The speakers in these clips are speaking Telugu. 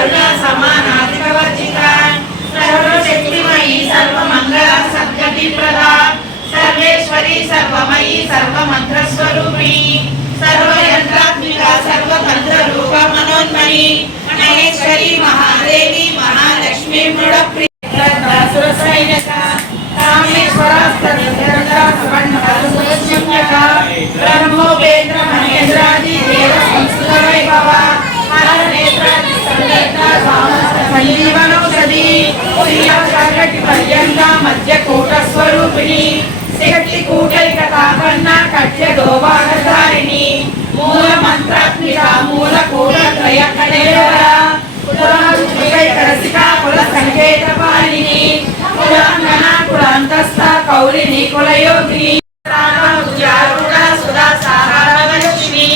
వర్ణ సమానాధికవర్జిత సర్వశక్తిమయీ సర్వమంగళ సద్గతి ప్రదా సర్వేశ్వరి సర్వమయీ సర్వమంత్రస్వరూపిణి సర్వయంత్రాత్మిక సర్వతంత్ర రూప మనోన్మణి మహేశ్వరి మహాదేవి మహాలక్ష్మి మృడప్రియ బ్రహ్మోపేంద్ర మహేంద్రాది దేవ సంస్కృత వైభవ సంజీవనౌషధి పర్యంత మధ్య కూట స్వరూపిణి శక్తి కూటైక తాపన్న కట్య దోవాగధారిణి మూల మంత్రాత్మిక మూల కూట త్రయ కళేవర రసికా కుల సంకేత పాలిని కులాంగన కులాంతస్థ కౌలిని కులయోగిని సుధా సాహారలక్ష్మి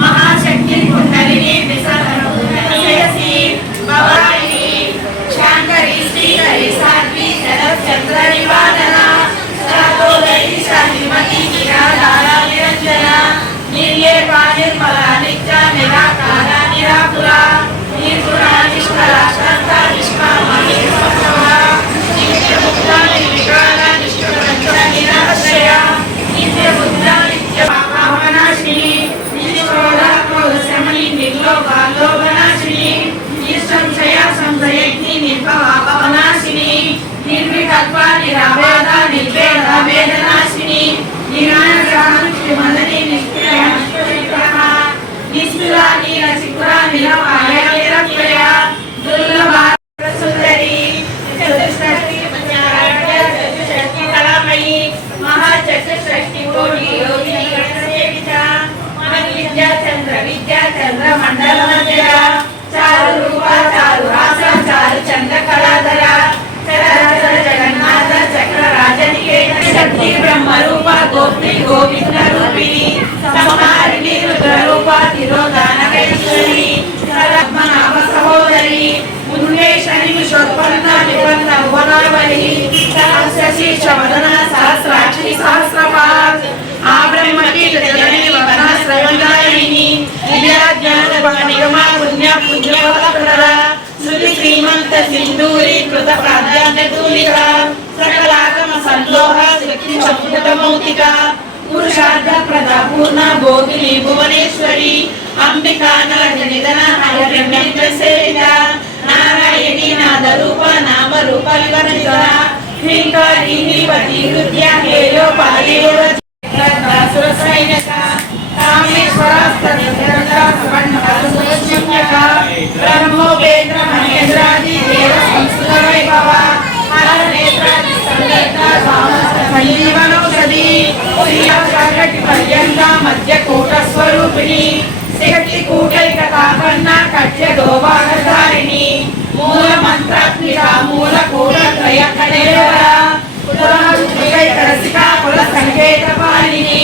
మహాశక్తి కుండలిని శాంకరి శ్రీకరి సాధ్వి శరత్చంద్ర నివాదన శ్రీమతి నిరాధార నిరంజన నిర్లేప నిర్మల నిత్య నిరాకార నిరాకుల నిర్గుణ నిష్కల శాంత నిష్కామ నిష్పక్షవ నిత్యముక్త నిర్వికార నిష్కలంచన నిరాశ్రయ నిత్యబుద్ధ నిత్య పాపనాశిని నిష్క్రోధ క్రోధ శమని నిర్లోభాలోభనాశిని నిస్సంశయ సంశయజ్ఞి నిర్భవాపనాశిని నిర్వికల్ప నిరావేద నిర్వేద వేదనాశిని నిరానుష్ఠిమదని నిష్ఠురా నీరచికురా నిరపాయ నిరప్రయ దుర్లభ సుందరి చతుష్షష్టి చతుష్షష్టి కళామయీ మహాచతుష్షష్టి కోటి యోగిని గణసేవిత విద్యా చంద్ర మండల మధ్య చారు రూప చారు రాస చారు చంద్ర కళాధర చరాచర జగన్నాథ చక్ర రాజనికేత శక్తి బ్రహ్మ రూప గోప్తి గోవింద రూపిణి సంహారిణి రుద్ర రూప తిరోధానకైశ్వరి పద్మనాభ సహోదరి మున్నేశని విశ్వోత్పన్న నిబంధ భువనావళి సహస్రశీర్ష వదన సహస్రాక్షి సహస్రపాత్ ఆ బ్రహ్మకీట జనని వదనాశ్రయదాయిని విద్యాజ్ఞాన నిగమ పుణ్య పుణ్యవద శృతి శ్రీమంత సింధూరి కృత ప్రాధాన్యతూలిక సకలాగమ సంలోహ శక్తి సంపుటమౌతిక పురుషార్థ ప్రద పూర్ణ భోగిని భువనేశ్వరి అంబికా నాథ నిధన హయరమ్య సేవిత నారాయణి నాద రూప నామ రూప వివర్జిత హ్రీంకారి హ్రీవతి హృద్య హేయో పాదేవ బ్రహ్మోపేంద్ర మహేంద్రాది దేవ సంస్కృత వైభవ సంజీవనౌషధి పర్యంత మధ్య కూట స్వరూపిణి శక్తి కూటైక తాపన్న కట్య దోవాగధారిణి మూల మంత్రాత్మిక మూల కూట త్రయ కళేవర రసికా కుల సంకేత పాలిని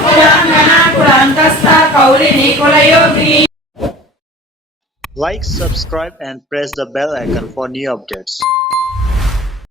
కులాంగన కులాంతస్థ కౌలిని కులయోగిని. Like, subscribe and press the bell icon for new updates.